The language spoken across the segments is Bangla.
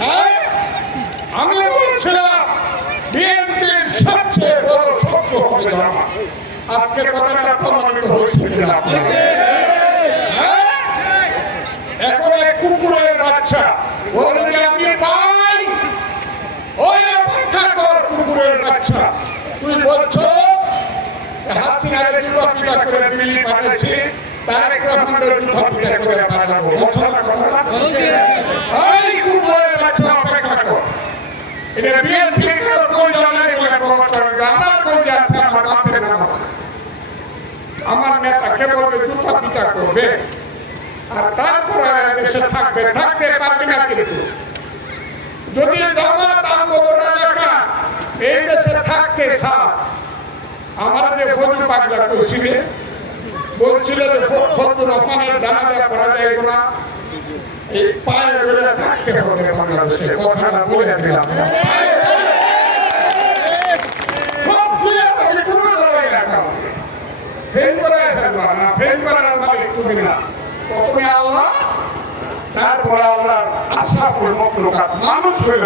হ্যাঁ? সবচেয়ে বড় শত্রু হবে আজকে কথাটা প্রমাণিত হয়েছে হ্যাঁ? এখন এক কুকুরের বাচ্চা বলে যে আমি পাই ওই অপেক্ষা কর কুকুরের বাচ্চা তুই বলছো হাসিনারে জুতা পিটা করে দিল্লি পাঠাচ্ছি তারেক রহমানের জুতা পিটা করে পাঠাবো। না কথাটা? ওই কুকুরের বাচ্চা অপেক্ষা কর। এটা বিএনপি কেউ কোন জায়গায় বলে প্রমাণ করে আমার কোন আছে আমার বাপের নাম আমার নেতা কে বলবে, জুতা পিটা করবে? আর তারপরে দেশে থাকবে, থাকতে পারবে না কিন্তু। যদি জামাত আলবদরা লেখা এই দেশে থাকতে চাস আমার যে ফজু পাগলা কইছিলে বলছিল যে ফজলুর রহমানের জানাজা করা যাইব না এই পায়ে ধরে থাকতে হবে বাংলাদেশে, কথাটা বলে দিলাম। না। না তারপরে মখলুকাত। মানুষ হইল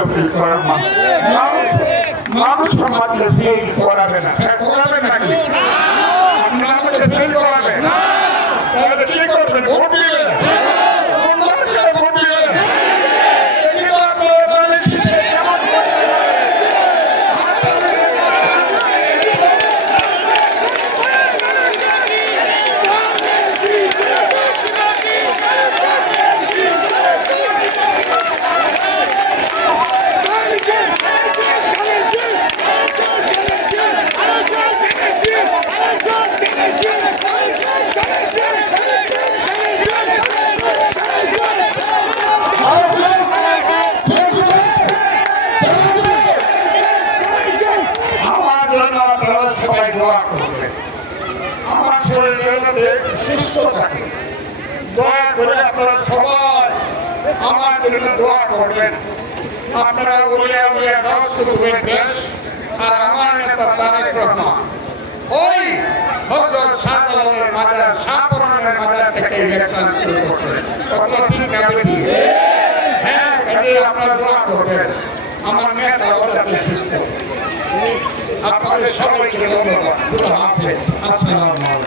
মানুষ মানুষ ফেল করাবে না। করাবে নাকি? আপনি আমাকে ফেল করাবে তাহলে কি করবে ভোট দিলে অন্যকে ভোট দিলে এই তো আপনারা জানেন, শীষে কেমন ভোট দেবে? আমার জন্য আপনারা সবাই দোয়া করবেন আমার শরীর যাতে সুস্থ থাকে। দয়া করে আপনারা সবাই আমার জন্য দোয়া করবেন। আপনারা উলিয়া উলিয়া গাছ কুতুবের দেশ আর আমার নেতা তারেক রহমান। ওই হজরত শাহজালালের মাজার শাহপুরানের মাজার থেকে ইলেকশন শুরু করবেন ঠিক হ্যাঁ কাজে আপনারা দোয়া করবেন। আমার নেতা ওটাতে সুস্থ। আপনাদের সবাইকে ধন্যবাদ। হাফেজ। আসসালামু আলাইকুম।